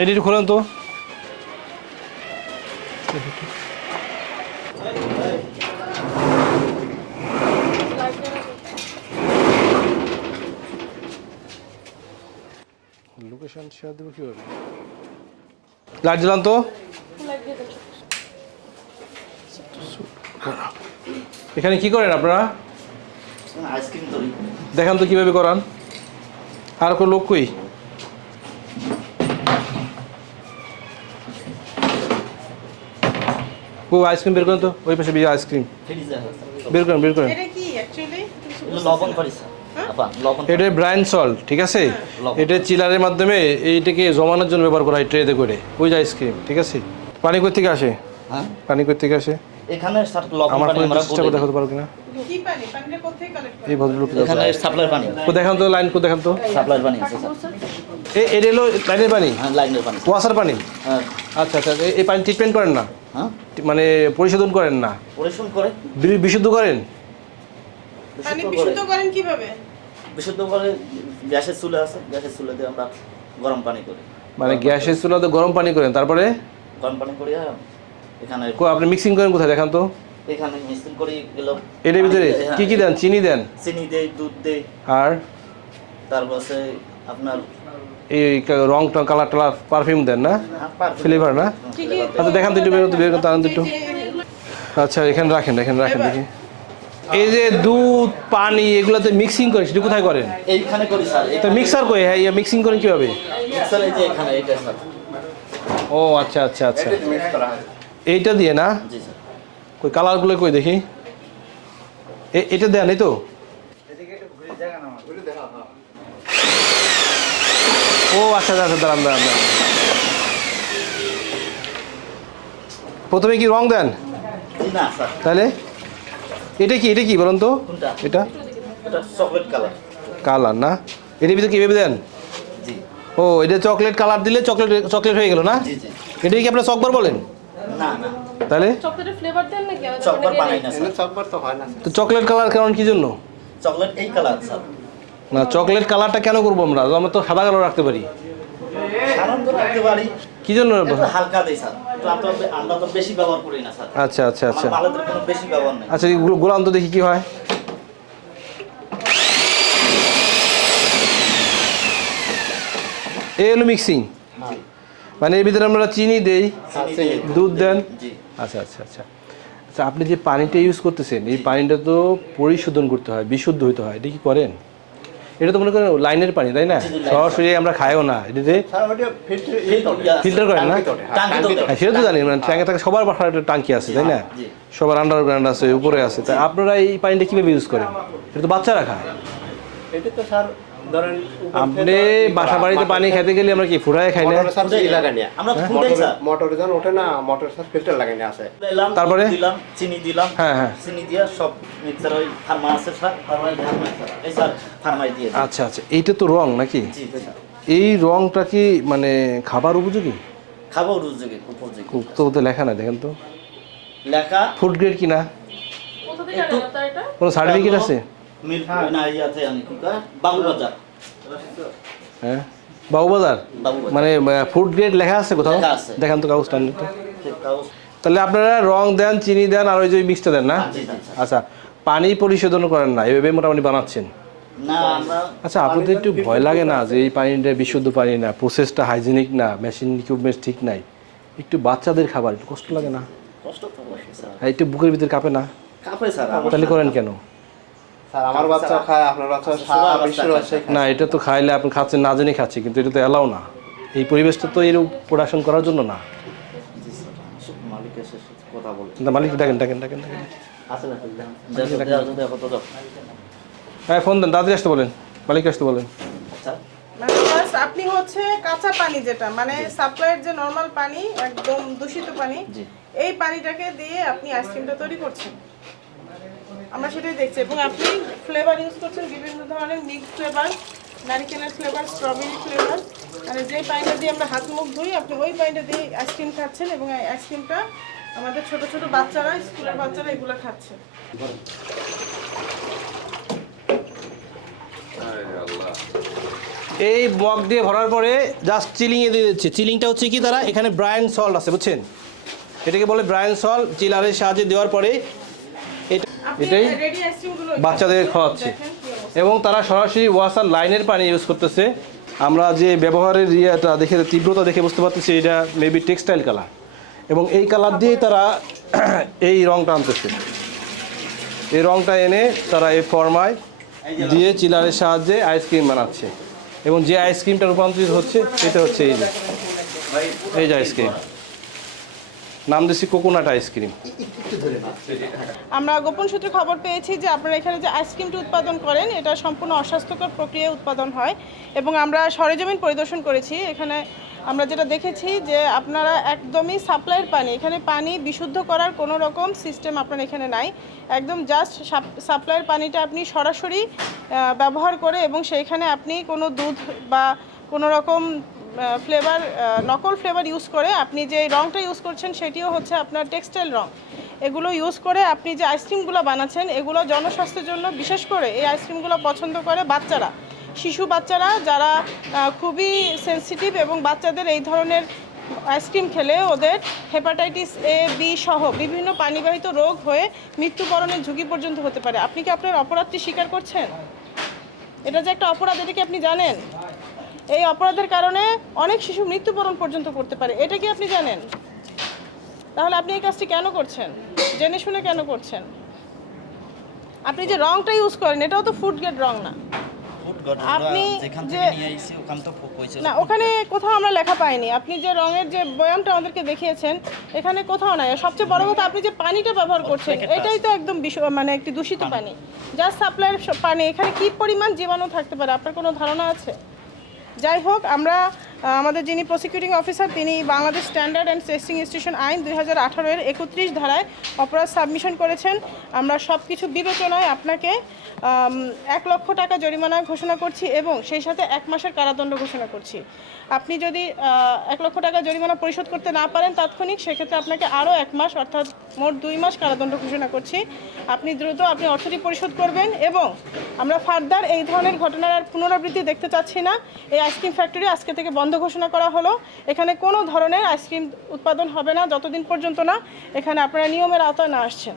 এটা একটু খোলেন তো। লোকেশন শেয়ার দেবো কিভাবে? লাইট জ্বালান তো। এখানে কি করেন আপনারা? আইসক্রিম তৈরি। দেখান তো কিভাবে করান। আর কোনো লোক কই? ও আইসক্রিম বের করেন তো, ওই পাশে বিয়ে আইসক্রিম বের করেন, বের করেন। এটা কি অ্যাকচুয়ালি? লবণ করিস আপা, লবণ। এটা ব্রাইন সল্ট, ঠিক আছে? এটা চিলারের মাধ্যমে এইটাকে জমানোর জন্য ব্যবহার করা হয় ট্রেতে করে। ওই যে আইসক্রিম, ঠিক আছে? পানি কই থেকে আসে? হ্যাঁ, পানি কই থেকে আসে? এখানে স্যার লবণ আমার পানি ফোনে আমরা চেষ্টা করে দেখাতে পারো কিনা? কি পানি? পানিটা কোথা থেকে কালেক্ট করেন? এই ভদ্রলোক এখানে সাপ্লাই পানি। কো দেখান তো, লাইন কো দেখান তো। সাপ্লাই পানি আছে স্যার। এটা হলো লাইনের পানি, হ্যাঁ, লাইনের পানি। ওয়াসার পানি। হ্যাঁ, আচ্ছা আচ্ছা, এই পানি ট্রিটমেন্ট করেন না? হ্যাঁ, মানে পরিশোধন করেন না, পরিশোধন করে। বিশুদ্ধ করেন? পানি বিশুদ্ধ করেন কিভাবে? বিশুদ্ধ করে গ্যাসের চুলা আছে, গ্যাসের চুলা দিয়ে আমরা গরম পানি করি। মানে গ্যাসের চুলাতে গরম পানি করেন, তারপরে গরম পানি করি এখানে। আপনি মিক্সিং করেন কোথায় দেখান তো। এখানে মিক্সিং করি গেল। এর ভিতরে কি কি দেন? চিনি দেন, চিনি দেই, দুধ দেই, আর তারপর আপনার এই রং টং কালার টালার পারফিউম দেন না, ফ্লেভার না? কি কি? আচ্ছা দেখান তো একটু, বের করতে আনন্দ একটু। আচ্ছা এখানে রাখেন, এখানে রাখেন দেখি। এই যে দুধ পানি এগুলোতে মিক্সিং করেন, সেটা কোথায় করেন? এইখানে করি স্যার। তো মিক্সার কই? হ্যাঁ, মিক্সিং করেন কিভাবে? মিক্সার এই যে এখানে, এইটা স্যার। ও আচ্ছা আচ্ছা আচ্ছা, এইটা দিয়ে না? জি স্যার। কই কালারগুলো কই দেখি। এটা দেন, এই তো। ও আচ্ছা আচ্ছা, দাঁড়ান দাঁড়ান দাঁড়ান। প্রথমে কি রং দেন? না স্যার। তাহলে এটা কি, এটা কি বলুন তো? কোনটা? এটা এটা চকলেট কালার। কালার না? এটার ভিতরে কীভাবে দেন? জি। ও এটা চকলেট কালার দিলে চকলেট চকলেট হয়ে গেল না? জি জি। এটাই কি আপনার চকবার বলেন? না না, তাহলে চকলেটের ফ্লেভার দেন নাকি? চকবার বানাই না স্যার। চকবার তো হয় না। তো চকলেট কালার কারণ কি জন্য? চকলেট এই কালার স্যার। না চকলেট কালারটা কেন করবো আমরা? আমরা তো সাদা কালার রাখতে পারি। সাধারণ করে রাখতে পারি। কি জন্য? একটু হালকা দেই স্যার। তো আমরা তো বেশি ব্যবহার করি না স্যার। আচ্ছা আচ্ছা আচ্ছা আমার মালের কোনো বেশি ব্যবহার নেই। আচ্ছা, এগুলো গোলাম তো দেখি কি হয়। এই হলো মিক্সিং, জি। মানে এর ভিতরে আমরা চিনি দেই, দুধ দেন। জি। আচ্ছা আচ্ছা আচ্ছা আচ্ছা, আপনি যে পানিটা ইউজ করতেছেন এই পানিটা তো পরিশোধন করতে হয়, বিশুদ্ধ হইতে হয়, এটা কি করেন? এটা তো মনে করেন লাইনের পানি, তাই না? সরাসরি আমরা খাইও না, এটাতে ফিল্টার করেন না? হ্যাঁ সেটা তো জানি, মানে ট্যাঙ্কে থাকে, সবার বাসায় একটা টাঙ্কি আছে, তাই না? সবার আন্ডারগ্রাউন্ড আছে, উপরে আছে। তাই আপনারা এই পানিটা কীভাবে ইউজ করেন? এটা তো বাচ্চারা খায়। এটা তো স্যার ধরেন আপনি বাসা বাড়িতে পানি খেতে গেলে আমরা কি ফুরায় খাই না? আমরা ফুটাই স্যার। মোটরে যখন ওঠে না, মোটর স্যার ফিল্টার লাগাই না আছে। তারপরে দিলাম চিনি দিলাম। হ্যাঁ হ্যাঁ। চিনি দিয়ে সব মিক্সার ওই ফার্মা আছে স্যার, ফার্মাই ঢালনা স্যার। এই স্যার ফার্মাই দিয়ে দিই। আচ্ছা আচ্ছা, এইটা তো রং নাকি? জি স্যার। এই রংটা কি মানে খাবার উপযোগী? খাবার উপযোগী। তো ওতে লেখা না, দেখেন তো। লেখা ফুড গ্রেড কিনা? কোথা থেকে আনেন আপনারা এটা? কোনো সার্টিফিকেট আছে? মিল্ক না ইয়াতে আনি কি কয় বাবুবাজার। হ্যাঁ বাবুবাজার, বাবুবাজার। মানে ফুড গ্রেড লেখা আছে কোথাও? লেখা আছে। দেখান তো কাগজটা আনলে তো। ঠিক কাগজ। তাহলে আপনারা রং দেন, চিনি দেন, আর ওই যে মিক্সটা দেন না? জি, জি। আচ্ছা, পানি পরিশোধন করেন না, এভাবে মোটামুটি বানাচ্ছেন। না আমরা আচ্ছা, আপনাদের একটু ভয় লাগে না যে এই পানিটা বিশুদ্ধ পানি না, প্রসেসটা হাইজেনিক না, মেশিন ইকুইপমেন্ট ঠিক নাই? একটু বাচ্চাদের খাবার, একটু কষ্ট লাগে না? কষ্ট তো অবশ্যই স্যার। হ্যাঁ, একটু বুকের ভিতরে কাঁপে না? কাপড় স্যার। তাহলে করেন কেন? স্যার আমার বাচ্চা খায়, আপনার বাচ্চা সারা বিশ্বের বাচ্চাই খায়। না, এটা তো খাইলে আপনি খাচ্ছেন না জেনে খাচ্ছি, কিন্তু এটা তো এলাও না। এই পরিবেশটা তো এর প্রোডাকশন করার জন্য না। জি স্যার। সব মালিকের সাথে কথা বলে। কিন্তু মালিক ডাকেন ডাকেন ডাকেন ডাকেন। আছে না? দেখো তো। হ্যাঁ ফোন দেন, দাদি আসতে বলেন, মালিক আসতে বলেন। স্যার মানে বাস আপনি হচ্ছে কাঁচা পানি, যেটা মানে সাপ্লাইয়ের যে নরমাল পানি, একদম দূষিত পানি, জি। এই পানিটাকে দিয়ে আপনি আইসক্রিমটা তৈরি করছেন। আমরা সেটাই দেখছি। এবং আপনি ফ্লেভার ইউজ করছেন বিভিন্ন ধরনের মিক্স ফ্লেভার, নারিকেলের ফ্লেভার, স্ট্রবেরি ফ্লেভার। মানে যে পানিটা দিয়ে আমরা হাত মুখ ধুই, আপনি ওই পানিটা দিয়ে আইসক্রিম খাচ্ছেন। এবং এই আইসক্রিমটা আমাদের ছোট ছোট বাচ্চারা, স্কুলের বাচ্চারা এগুলো খাচ্ছে। এই মগ দিয়ে ভরার পরে জাস্ট চিলিংয়ে দিয়ে দিচ্ছে। চিলিংটা হচ্ছে কি, তারা এখানে ব্রায়ান সল্ট আছে বুঝছেন, এটাকে বলে ব্রায়ান সল্ট। চিলারের সাহায্যে দেওয়ার পরে এটাই রেডি আইসক্রিমগুলো বাচ্চাদের খাওয়াচ্ছে। এবং তারা সরাসরি ওয়াসার লাইনের পানি ইউজ করতেছে। আমরা যে ব্যবহারের ইয়েটা দেখে, তীব্রতা দেখে বুঝতে পারতেছি এটা মেবি টেক্সটাইল কালার, এবং এই কালার দিয়ে তারা এই রংটা আনতেছে। এই রংটা এনে তারা এই ফর্মায় দিয়ে চিলারের সাহায্যে আইসক্রিম বানাচ্ছে। এবং যে আইসক্রিমটা রূপান্তরিত হচ্ছে সেটা হচ্ছে এই যে আইসক্রিম, নাম দিচ্ছি কোকোনাট আইসক্রিম। আমরা গোপন সূত্রে খবর পেয়েছি যে আপনারা এখানে যে আইসক্রিমটি উৎপাদন করেন এটা সম্পূর্ণ অস্বাস্থ্যকর প্রক্রিয়ায় উৎপাদন হয়, এবং আমরা সরেজমিন পরিদর্শন করেছি। এখানে আমরা যেটা দেখেছি যে আপনারা একদমই সাপ্লাইয়ের পানি, এখানে পানি বিশুদ্ধ করার কোনো রকম সিস্টেম আপনার এখানে নাই। একদম জাস্ট সাপ্লাইয়ের পানিটা আপনি সরাসরি ব্যবহার করে, এবং সেইখানে আপনি কোনো দুধ বা কোনো রকম ফ্লেভার, নকল ফ্লেভার ইউজ করে আপনি যে রঙটা ইউজ করছেন সেটিও হচ্ছে আপনার টেক্সটাইল রং। এগুলো ইউজ করে আপনি যে আইসক্রিমগুলো বানাচ্ছেন এগুলো জনস্বাস্থ্যের জন্য, বিশেষ করে এই আইসক্রিমগুলো পছন্দ করে বাচ্চারা, শিশু বাচ্চারা যারা খুবই সেনসিটিভ, এবং বাচ্চাদের এই ধরনের আইসক্রিম খেলে ওদের হেপাটাইটিস A, B সহ বিভিন্ন পানিবাহিত রোগ হয়ে মৃত্যুবরণের ঝুঁকি পর্যন্ত হতে পারে। আপনি কি আপনার অপরাধটি স্বীকার করছেন? এটা যে একটা অপরাধ, এটা কি আপনি জানেন? এই অপরাধের কারণে অনেক শিশু মৃত্যুবরণ পর্যন্ত করতে পারে, এটা কি আপনি জানেন? তাহলে আপনি এই কাজটি কেন করছেন? জেনে শুনে কেন করছেন? আপনি যে রংটা ইউজ করেন এটাও তো ফুড গ্রেড রং না। আপনি যে না, ওখানে কোথাও আমরা লেখা পাইনি। আপনি যে রঙের যে বয়ামটা আমাদেরকে দেখিয়েছেন এখানে কোথাও নাই। সবচেয়ে বড় কথা, আপনি যে পানিটা ব্যবহার করছেন এটাই তো একদম মানে একটি দূষিত পানি, জাস্ট সাপ্লাইয়ের পানি। এখানে কি পরিমাণ জীবাণু থাকতে পারে আপনার কোনো ধারণা আছে? যাই হোক, আমরা আমাদের যিনি প্রসিকিউটিং অফিসার তিনি Bangladesh standard and testing institution আইন 2018 এর 31 ধারায় অপরাধ সাবমিশন করেছেন। আমরা সব কিছু বিবেচনায় আপনাকে 1 লক্ষ টাকা জরিমানা ঘোষণা করছি, এবং সেই সাথে 1 মাসের কারাদণ্ড ঘোষণা করছি। আপনি যদি 1 লক্ষ টাকা জরিমানা পরিশোধ করতে না পারেন তাৎক্ষণিক, সেক্ষেত্রে আপনাকে আরও 1 মাস অর্থাৎ মোট 2 মাস কারাদণ্ড ঘোষণা করছি। আপনি দ্রুত আপনি অর্থটি পরিশোধ করবেন, এবং আমরা ফার্দার এই ধরনের ঘটনার আর পুনরাবৃত্তি দেখতে চাচ্ছি না। এই আইসক্রিম ফ্যাক্টরি আজকে থেকে বন্ধ ঘোষণা করা হলো। এখানে কোনো ধরনের আইসক্রিম উৎপাদন হবে না যতদিন পর্যন্ত না এখানে আপনারা নিয়মের আওতায় না আসছেন।